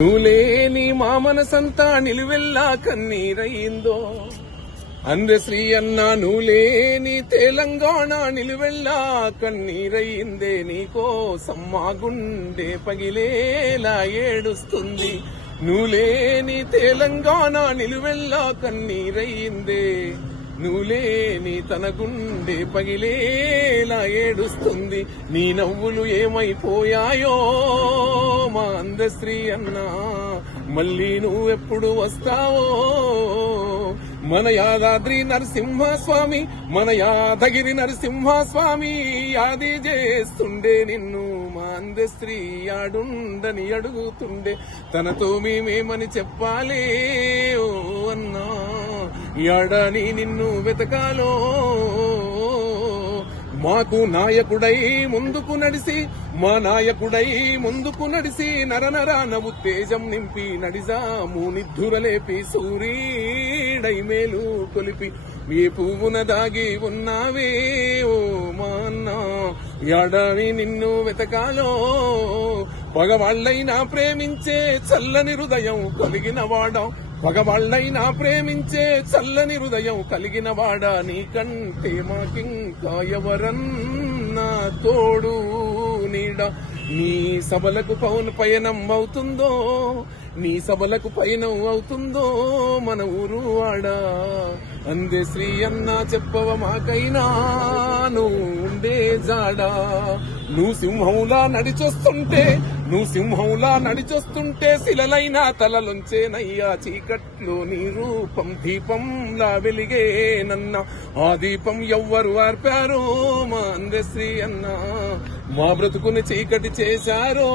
నువ్వులేని మా మనసంతా నిలువెల్లా కన్నీరయిందో శ్రీ అన్న నువ్వులేని తెలంగాణ నిలువెల్లా కన్నీరయిందే నీకోసం మా గుండె పగిలేలా ఏడుస్తుంది నువ్వులేని తెలంగాణ నిలువెల్లా కన్నీరయిందే నువ్వులేని తన గుండె పగిలేలా ఏడుస్తుంది నీ నవ్వులు ఏమైపోయాయో మా అందశ్రీ అన్నా మళ్ళీ నువ్వెప్పుడు వస్తావో మన యాదాద్రి నరసింహస్వామి మన యాదగిరి నరసింహస్వామి యాది చేస్తుండే నిన్ను మా అందశ్రీ ఆడుండని అడుగుతుండే తనతో మేమేమని చెప్పాలే ఓ అన్నా యాడని నిన్ను వెతకాలో మాకు నాయకుడై ముందుకు నడిసి మా నాయకుడై ముందుకు నడిసి నరనరాన ఉత్తేజం నింపి నడిజాము నిద్ధురలేపి సూరీడై మేలు కొలిపి ఏ పువ్వున దాగి ఉన్నావే ఓ మా అన్న యాడని నిన్ను వెతకాలో పగవాళ్లైనా ప్రేమించే చల్లని హృదయం కలిగిన వాడా పగవాళ్లైనా ప్రేమించే చల్లని హృదయం కలిగిన వాడా నీకంటే మాకింకా ఎవరన్నా తోడు నీడ నీ సభలకు పయనం అవుతుందో నీ సభలకు పయనం అవుతుందో మన ఊరు వాడా అందే శ్రీ అన్న చెప్పవ మాకైనా నువ్వు ఉండే జాడా నువ్వు సింహంలా నడిచొస్తుంటే శిలలైనా తలలుంచేనయ్యా చీకట్లో నీ రూపం దీపంలా వెలిగేనన్న ఆ దీపం ఎవ్వరు ఆర్పారో మా అందశ్రీ అన్న మా బ్రతుకుని చీకటి చేశారో